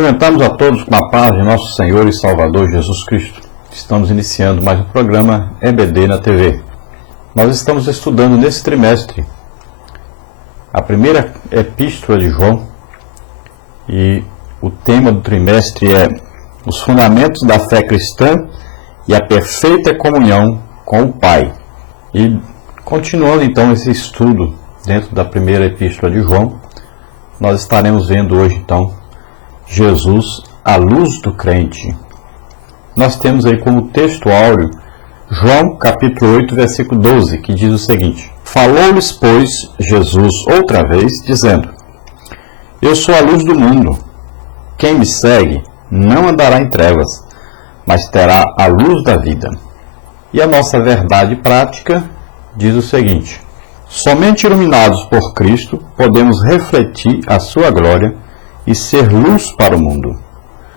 Cumprimentamos a todos com a paz de nosso Senhor e Salvador Jesus Cristo. Estamos iniciando mais um programa EBD na TV. Nós estamos estudando nesse trimestre a primeira epístola de João e o tema do trimestre é os fundamentos da fé cristã e a perfeita comunhão com o Pai. E continuando então esse estudo dentro da primeira epístola de João, nós estaremos vendo hoje então Jesus, a luz do crente. Nós temos aí como texto áureo João capítulo 8, versículo 12, que diz o seguinte: Falou-lhes, pois, Jesus outra vez, dizendo: Eu sou a luz do mundo. Quem me segue não andará em trevas, mas terá a luz da vida. E a nossa verdade prática diz o seguinte: somente iluminados por Cristo podemos refletir a sua glória e ser luz para o mundo.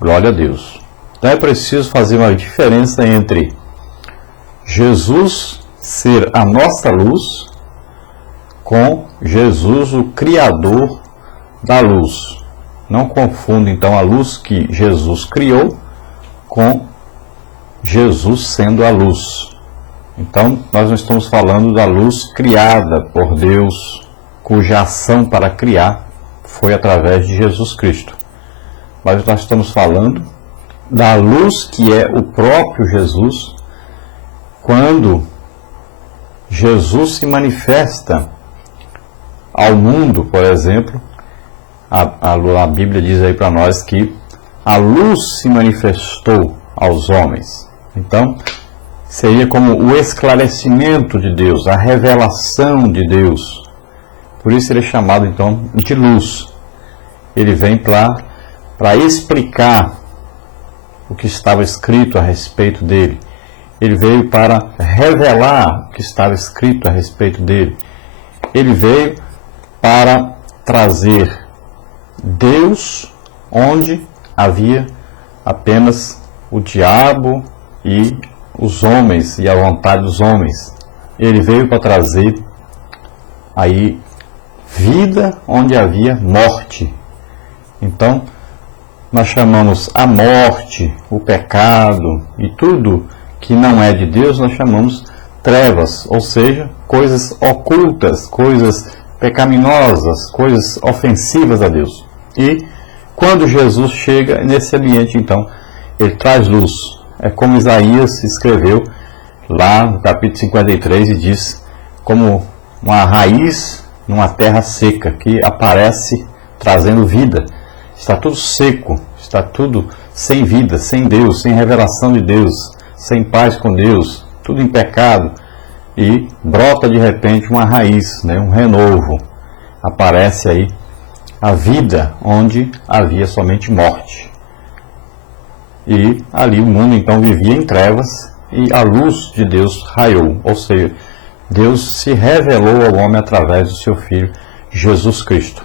Glória a Deus. Então é preciso fazer uma diferença entre Jesus ser a nossa luz com Jesus, o Criador da luz. Não confunda então a luz que Jesus criou com Jesus sendo a luz. Então nós não estamos falando da luz criada por Deus, cuja ação para criar foi através de Jesus Cristo. Mas nós estamos falando da luz que é o próprio Jesus, quando Jesus se manifesta ao mundo, por exemplo. A Bíblia diz aí para nós que a luz se manifestou aos homens. Então, seria como o esclarecimento de Deus, a revelação de Deus. Por isso ele é chamado então de luz. Ele vem para explicar o que estava escrito a respeito dele. Ele veio para revelar o que estava escrito a respeito dele. Ele veio para trazer Deus onde havia apenas o diabo e os homens e a vontade dos homens. Ele veio para trazer aí vida onde havia morte. Então, nós chamamos a morte, o pecado e tudo que não é de Deus, nós chamamos trevas, ou seja, coisas ocultas, coisas pecaminosas, coisas ofensivas a Deus. E quando Jesus chega nesse ambiente, então, ele traz luz. É como Isaías escreveu lá no capítulo 53 e diz, como uma raiz numa terra seca, que aparece trazendo vida. Está tudo seco, está tudo sem vida, sem Deus, sem revelação de Deus, sem paz com Deus, tudo em pecado. E brota de repente uma raiz, um renovo. Aparece aí a vida onde havia somente morte. E ali o mundo então vivia em trevas e a luz de Deus raiou. Ou seja, Deus se revelou ao homem através do seu Filho Jesus Cristo.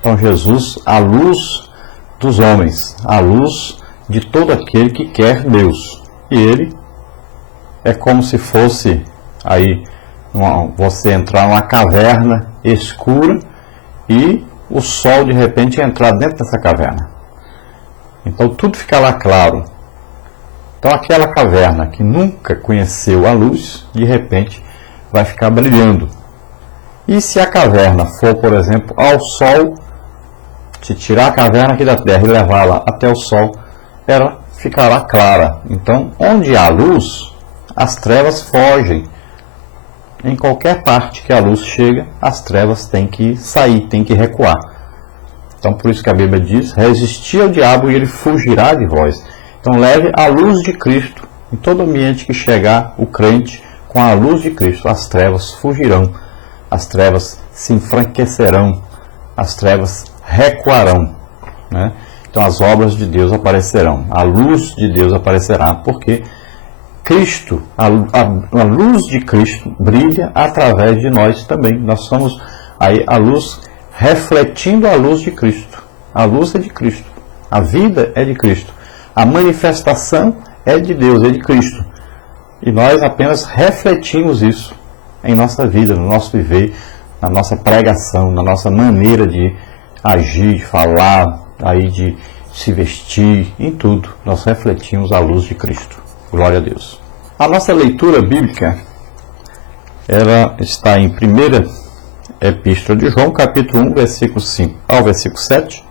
Então Jesus, a luz dos homens, a luz de todo aquele que quer Deus. E ele é como se fosse aí você entrar numa caverna escura e o sol de repente entrar dentro dessa caverna. Então tudo fica lá claro. Então aquela caverna que nunca conheceu a luz, de repente vai ficar brilhando. E se a caverna for, por exemplo, ao sol, se tirar a caverna aqui da terra e levá-la até o sol, ela ficará clara. Então, onde há luz, as trevas fogem. Em qualquer parte que a luz chega, as trevas têm que sair, têm que recuar. Então, por isso que a Bíblia diz, resistir ao diabo e ele fugirá de vós. Então, leve a luz de Cristo. Em todo ambiente que chegar o crente com a luz de Cristo, as trevas fugirão, as trevas se enfranquecerão, as trevas recuarão, Então as obras de Deus aparecerão, a luz de Deus aparecerá, porque Cristo, a luz de Cristo brilha através de nós também. Nós somos aí a luz refletindo a luz de Cristo. A luz é de Cristo, a vida é de Cristo, a manifestação é de Deus, é de Cristo. E nós apenas refletimos isso em nossa vida, no nosso viver, na nossa pregação, na nossa maneira de agir, de falar, aí de se vestir, em tudo, nós refletimos a luz de Cristo. Glória a Deus. A nossa leitura bíblica, ela está em 1ª Epístola de João, capítulo 1, versículo 5 ao versículo 7,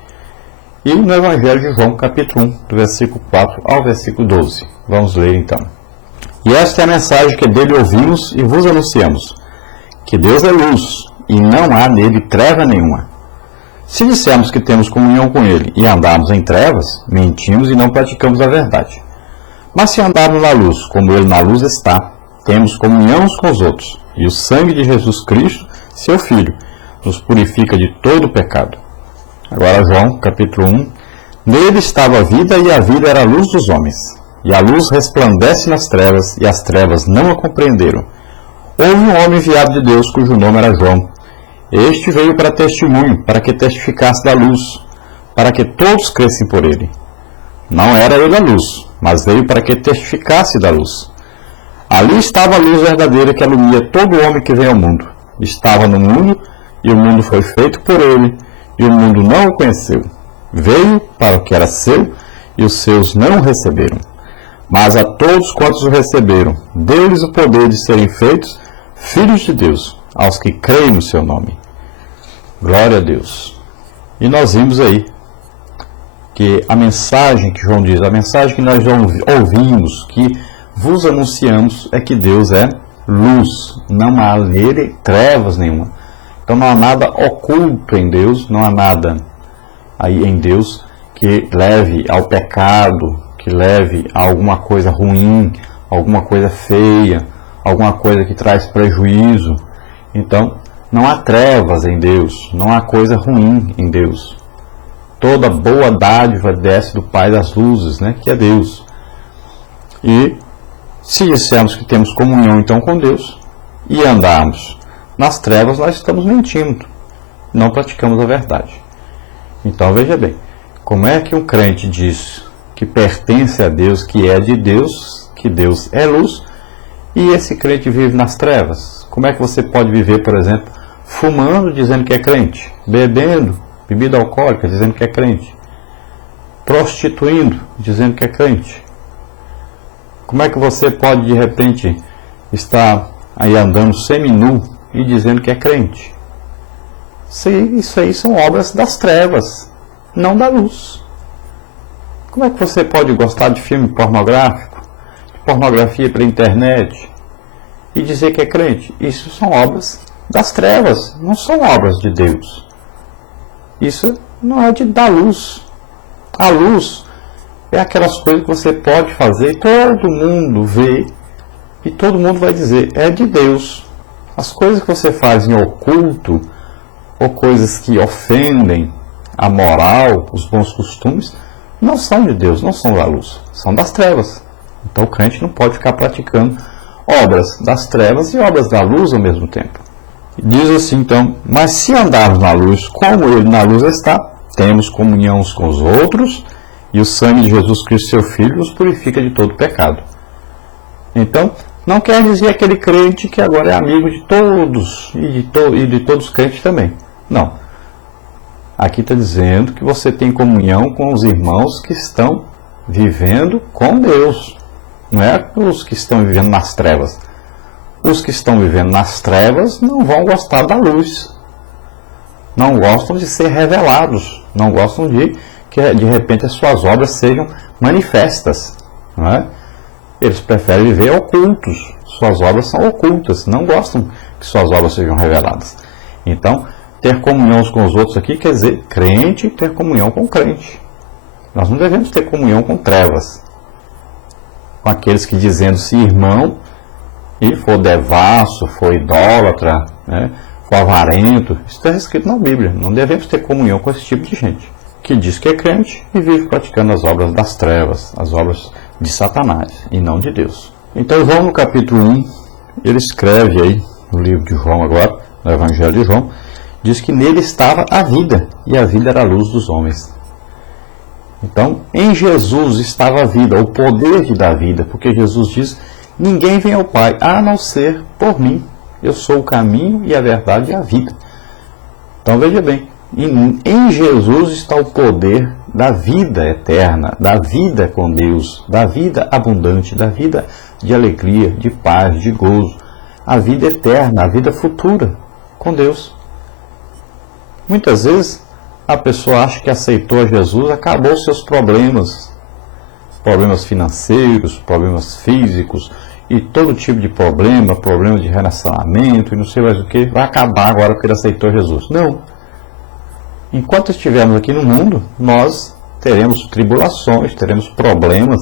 e no Evangelho de João, capítulo 1, do versículo 4 ao versículo 12. Vamos ler então. E esta é a mensagem que dele ouvimos e vos anunciamos, que Deus é luz, e não há nele treva nenhuma. Se dissermos que temos comunhão com ele e andarmos em trevas, mentimos e não praticamos a verdade. Mas se andarmos na luz, como ele na luz está, temos comunhão uns com os outros, e o sangue de Jesus Cristo, seu Filho, nos purifica de todo o pecado. Agora João, capítulo 1. Nele estava a vida, e a vida era a luz dos homens. E a luz resplandece nas trevas, e as trevas não a compreenderam. Houve um homem enviado de Deus, cujo nome era João. Este veio para testemunho, para que testificasse da luz, para que todos crescem por ele. Não era ele a luz, mas veio para que testificasse da luz. Ali estava a luz verdadeira que alumia todo homem que vem ao mundo. Estava no mundo, e o mundo foi feito por ele, e o mundo não o conheceu. Veio para o que era seu, e os seus não o receberam. Mas a todos quantos o receberam, deu-lhes o poder de serem feitos filhos de Deus, aos que creem no seu nome. Glória a Deus. E nós vimos aí que a mensagem que João diz, a mensagem que nós ouvimos, que vos anunciamos, é que Deus é luz, não há nele trevas nenhuma. Então não há nada oculto em Deus, não há nada aí em Deus que leve ao pecado, que leve a alguma coisa ruim, alguma coisa feia, alguma coisa que traz prejuízo. Então não há trevas em Deus, não há coisa ruim em Deus. Toda boa dádiva desce do Pai das luzes, né, que é Deus. E se dissermos que temos comunhão então com Deus e andarmos nas trevas, nós estamos mentindo, não praticamos a verdade. Então veja bem, como é que um crente diz que pertence a Deus, que é de Deus, que Deus é luz, e esse crente vive nas trevas? Como é que você pode viver, por exemplo, fumando, dizendo que é crente, bebendo bebida alcoólica, dizendo que é crente, prostituindo, dizendo que é crente? Como é que você pode, de repente, estar aí andando seminu e dizendo que é crente? Isso aí são obras das trevas, não da luz. Como é que você pode gostar de filme pornográfico, de pornografia pela internet, e dizer que é crente? Isso são obras das trevas, não são obras de Deus. Isso não é da luz. A luz é aquelas coisas que você pode fazer e todo mundo vê, e todo mundo vai dizer, é de Deus. As coisas que você faz em oculto, ou coisas que ofendem a moral, os bons costumes, não são de Deus, não são da luz, são das trevas. Então o crente não pode ficar praticando obras das trevas e obras da luz ao mesmo tempo. Diz assim então, mas se andarmos na luz, como ele na luz está, temos comunhão uns com os outros, e o sangue de Jesus Cristo, seu Filho, nos purifica de todo pecado. Então, não quer dizer aquele crente que agora é amigo de todos, e de todos os crentes também. Não. Aqui está dizendo que você tem comunhão com os irmãos que estão vivendo com Deus. Não é os que estão vivendo nas trevas. Os que estão vivendo nas trevas não vão gostar da luz. Não gostam de ser revelados. Não gostam de que de repente as suas obras sejam manifestas. Não é? Eles preferem viver ocultos. Suas obras são ocultas. Não gostam que suas obras sejam reveladas. Então, ter comunhão uns com os outros aqui quer dizer crente ter comunhão com crente. Nós não devemos ter comunhão com trevas. Com aqueles que dizendo-se irmão e for devasso, for idólatra, né, for avarento. Isso está escrito na Bíblia. Não devemos ter comunhão com esse tipo de gente que diz que é crente e vive praticando as obras das trevas, as obras de Satanás e não de Deus. Então João no capítulo 1, ele escreve aí no livro de João agora, no Evangelho de João, diz que nele estava a vida, e a vida era a luz dos homens. Então, em Jesus estava a vida, o poder de dar vida, porque Jesus diz, ninguém vem ao Pai, a não ser por mim. Eu sou o caminho e a verdade e a vida. Então, veja bem, Em Jesus está o poder da vida eterna, da vida com Deus, da vida abundante, da vida de alegria, de paz, de gozo, a vida eterna, a vida futura com Deus. Muitas vezes a pessoa acha que aceitou a Jesus, acabou seus problemas, problemas financeiros, problemas físicos e todo tipo de problema, problema de relacionamento e não sei mais o que, vai acabar agora porque ele aceitou Jesus. Não. Enquanto estivermos aqui no mundo, nós teremos tribulações, teremos problemas,